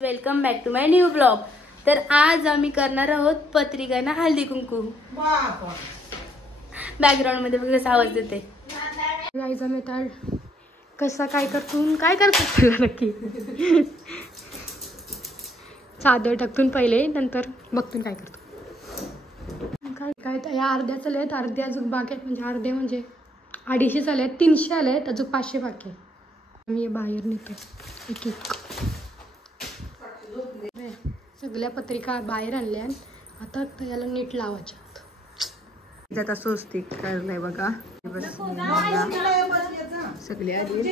Welcome back to my new blog. तर आज आम्ही करणार आहोत पत्रिकांना हळदी कुंकू। बॅकग्राऊंड मध्ये बघ कसा आवाज येते। गाईचा मेताळ कसा काय करतो तुला नक्की चादर टाकतून पहिले नंतर बघतून काय करतो। काय काय या अर्ध्या चालेत, अर्ध्या अजून बाकी आहेत, म्हणजे अर्धे म्हणजे 250 आले, 300 आले, अजून 500 बाकी आहे। मी बाहेर नेते एक एक सगळ्या पत्रिका बाहेर आणल्या। आता याला नीट लावायच्या। आता स्वस्तिक काढलंय बघा, सगळे आधी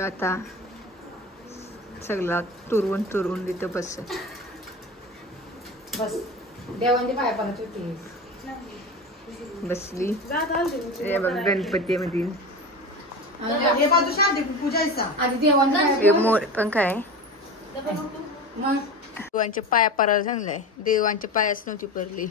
आता सगळा तुरवून तुरवून तिथं बस देवांची पाया पडायची होती बसली गणपती मध्ये। मोर पण काय देवांच्या पाया पडायला सांगलाय, देवांच्या पायाच नव्हती पडली।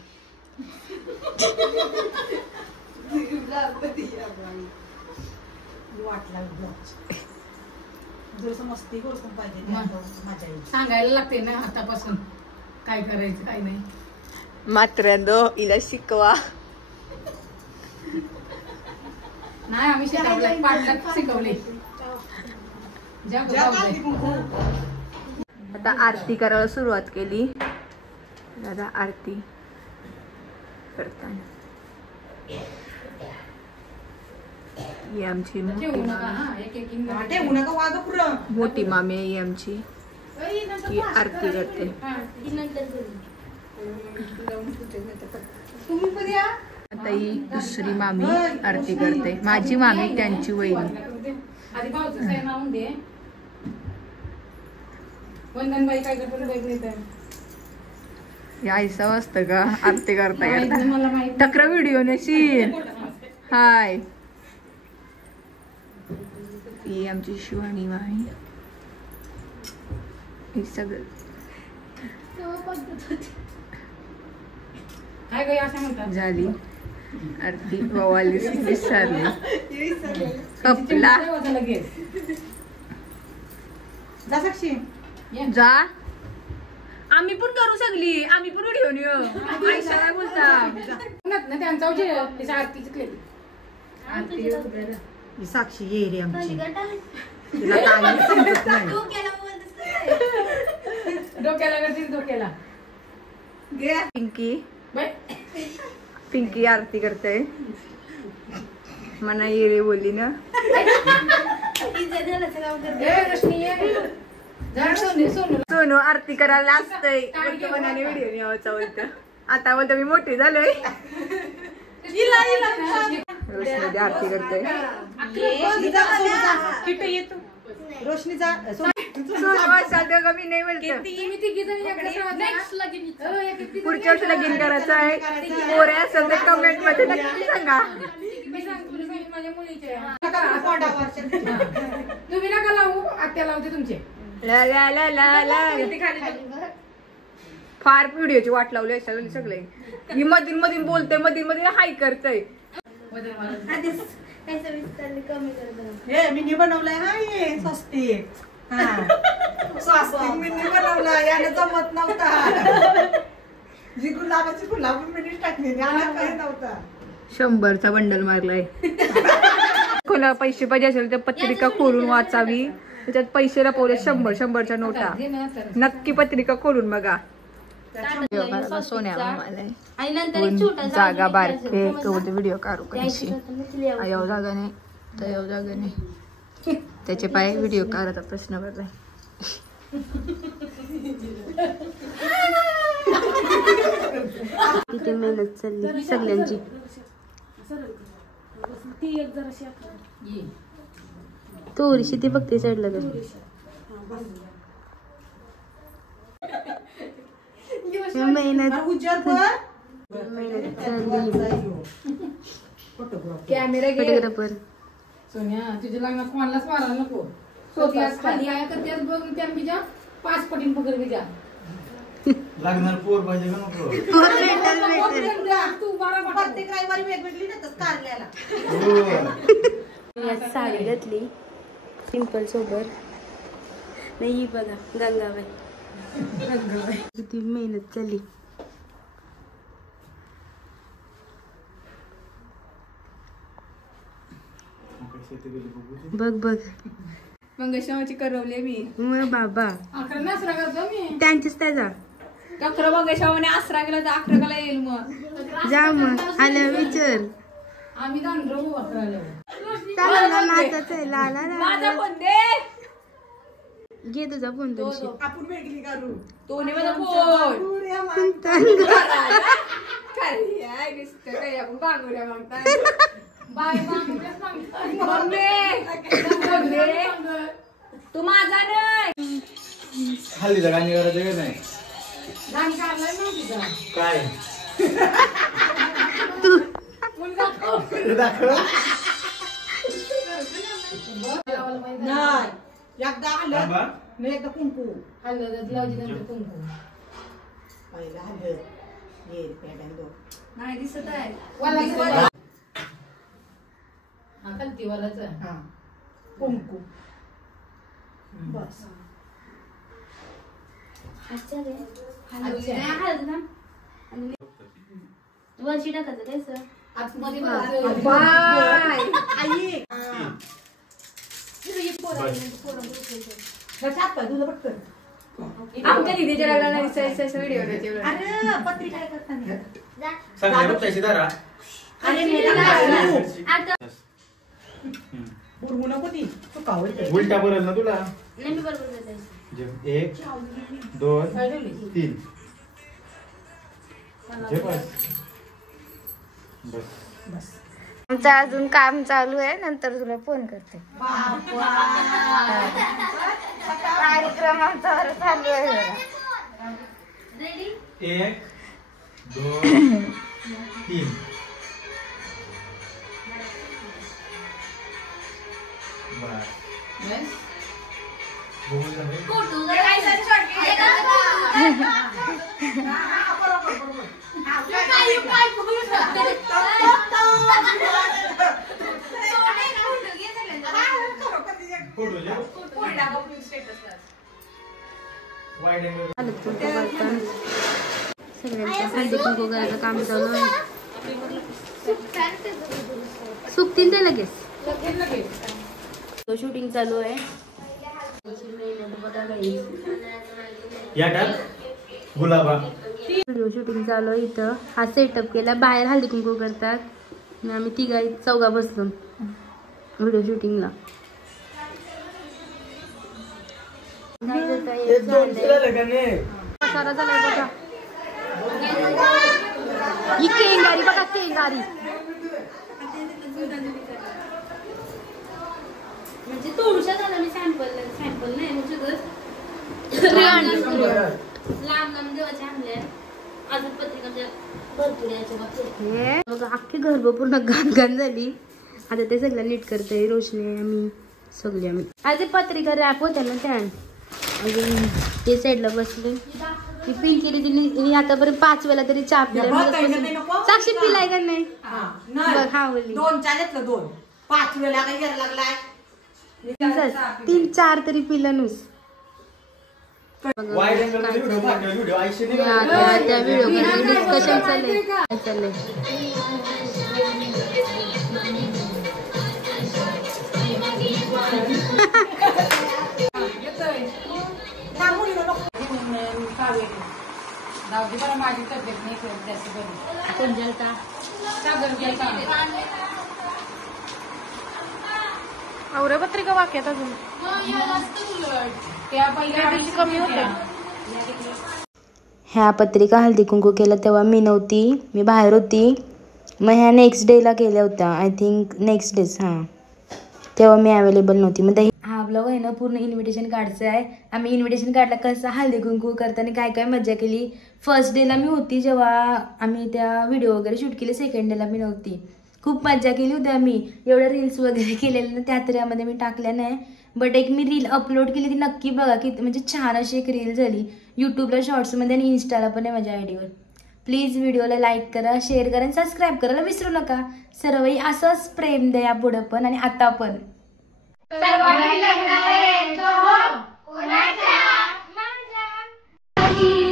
सांगायला लागते ना आतापासून काय करायचं काय नाही। मात्रांनो हिला शिकवा। नाही आम्ही शिकवलंय, पाठलाग शिकवले। आता आरती करायला सुरुवात केली। दादा आरती करताना ही आमची मोठी मामी आहे, ही आमची ही आरती करते। आता ही दुसरी मामी आरती करते, माझी मामी त्यांची वहिनी। यायचं असतं का आरती करता करता टकरा व्हिडिओ नशी। हाय ही आमची शिवानी मामी, हे सगळं झाली आरती। बवाली विसरली कपला जा, आम्ही पण करू सगळी, आम्ही पण व्हिडिओ नेऊ। आयशा काय बोलता साक्षी ये रे आमची डोक्याला पिंकी आरती करते मना ये रे बोलली ना। सोनू आरती करायला असतंय मनाने व्हिडिओ न्यावाचा बोलत। आता बोलतो मी मोठी झालोय। रोशनी आरती करते। मी नाही बोलते, पुढच्या वर्षी लगीन करायचं आहे। पोरे असेल तर कमेंट मध्ये नक्की सांगा। तुम्ही नका लावू, आत्या लावते तुमचे। फार व्हिडिओची वाट लावली सगळे। ही मधीन मधीन बोलते, मधीन मधीन हाय करतय। मी बनवलाय हा ये स्वस्तिक, स्वस्तिक मी बनवला, याने जमत नव्हता। जी गुलाबाची गुलाब मी टाकली काही नव्हता। 100चा बंडल मारलाय। कोणाला पैसे पाहिजे असेल तर पत्रिका खोलून वाचावी, त्याच्यात पैसे लपवले 100च्या नोटा। नक्की पत्रिका खोलून बघा। सोन्या जागा बारके व्हिडिओ काढू कशी येऊ जागा नाही तर येऊ जागा नाही, त्याचे पाय व्हिडिओ काढायचा प्रश्न पडलाय। किती मेहनत चालली सगळ्यांची। थोडीशी ती बघते चढला तर मेहनत कॅमेराग्राफर सोन्या तुझ्या लग्नात कोणालाच मारायला नको। खाली आया करते बघ, त्या 5 पटीन पकड द्या। लागणार पोर पाहिजे का नको? पोर भेटेल भेटेल. तू बरोबर प्रत्येक रविवारी वेगवेगळी नेतात कारल्याला. हो. यात साडी घातली सिंपल सोबत. नाही ही बघा गंगाबाई. किती मेहनत झाली. बघ बघ मंगेशाची करवले मी मग बाबा अकरा नाचरा करतो मी. त्यांचीच त्याचा अकरा मंगेशाने आसरा गेला तर अकराला येईल मग. जा मग आलं विचार. आम्ही दांडरो अकराला. चालला नाचाच आहे लाला माझा फोन दे. घे तुझा फोन तुझी. आपण वेगळी करू. तो ने माझा फोन. पुऱ्या मा- काय दिसतं काय आपण बांगड्या मागताय. बाय बांगड्याच मागतात. मम्मी तू माझा नाही. हल्लीचं गाणी करायचं का नाही? दान काढलाय ना तुझा. काय मुलगा खाऊ. दाखव. नाही. एकदा हळद थांबा. आणि एकदा कुंकू. हळद लावली नंतर कुंकू. पहिलं हळद. ये पेट्यान दोन. नाही दिसत आहे. वाला हा खालती वालाच. हा. कुंकू. बस. वर्षी टाकायचं काय सर. आतमध्ये बाय. आई. लक्षात पाय तुझं पटकन. आमच्या दिदीच्या लग्नाला दिसायचं व्हिडिओ त्याच्यावर. अरे पत्रिका काय करताना. सगळ्या बघतायची दारा. अरे आता बुडवू नको ती. तू कावड. उलटा बरं ना तुला. नाही मी बरोबर जायचं. 1 2 3 बस. आमचं अजून काम चालू आहे. नंतर तुला फोन करते. कार्यक्रम आमचा चालू आहे. 1 2 3 बस. बघू जरा. फोटो जे वाईड अँगल. सगळ्यांच्या हळदी कुंकू करायचं काम चालू आहे. सुकतील ते लगेच. शूटिंग चालू आहे. या टाक गुलाबा. व्हिडिओ शूटिंग चालू आहे इथं. हा सेटअप केला. बाहेर हळदी कुंकू करतात आणि आम्ही तिघा चौघा बसलो व्हिडिओ शूटिंगला. सारा झालाय बघा. ही केंगारी बघा केंगारी. म्हणजे तोडूशा झाला मी सॅम्पल नाही म्हणजे लांब लांब देवाचे आणले अजून पत्रिकाच्या भरपूर याच्या बाबतीत. मग अख्खी घर पूर्ण घाण झाली. आता ते सगळं नीट करते. रोशनी आम्ही सगळे आम्ही आज ते पत्रिका रॅप होत्या ना त्या अजून ते साईडला बसले. ती पिंकी तिने आतापर्यंत 5 वेळा तरी चहा पिला. साक्षी पिलाय का नाही. बघ हा बोलली 2-4 घेतलं 2. 5 वेळा काही घ्यायला लागलाय. 3-4 तरी पिलं नुस. वाईड अँगल व्हिडिओ आयशी त्या व्हिडिओ डिस्कशन चाललंय. काय चाललंय जाऊ दे बरं माझी तब्येत नाही जास्त बरी. कोण जलता सागर गेलता. आवरे पत्रिका वाक्यात अजून त्या पहिल्या दिवशी कमी होते. ह्या पत्रिका हळदी कुंकू केलं तेव्हा मी नव्हती. मी बाहेर होती. मग ह्या नेक्स्ट डेला केल्या होत्या. I think next days. हां तेव्हा मी अवेलेबल नव्हती. मग हा ब्लॉग आहे ना पूर्ण इन्व्हिटेशन कार्डचं आहे. आम्ही इन्व्हिटेशन कार्डला कसं हळदी कुंकू करताना काय काय मजा केली. फर्स्ट डेला मी होती जेव्हा आम्ही त्या व्हिडिओ वगैरे शूट केले. सेकंड डेला मी नव्हती. खूप मजा केली होती आम्ही. एवढ्या रील्स वगैरे केलेल्या ना त्या तर यामध्ये मी टाकल्या नाही. बट एक मी रील अपलोड केली ती नक्की बघा की म्हणजे छान अशी एक रील झाली. यूट्यूबला शॉर्ट्समध्ये आणि इंस्टाला पण आहे माझ्या आयडीवर. प्लीज व्हिडिओला लाईक करा, शेअर करा आणि सबस्क्राईब करायला विसरू नका. सर्वही असंच प्रेम द्या पुढं पण आणि आता पण. सर्वांनी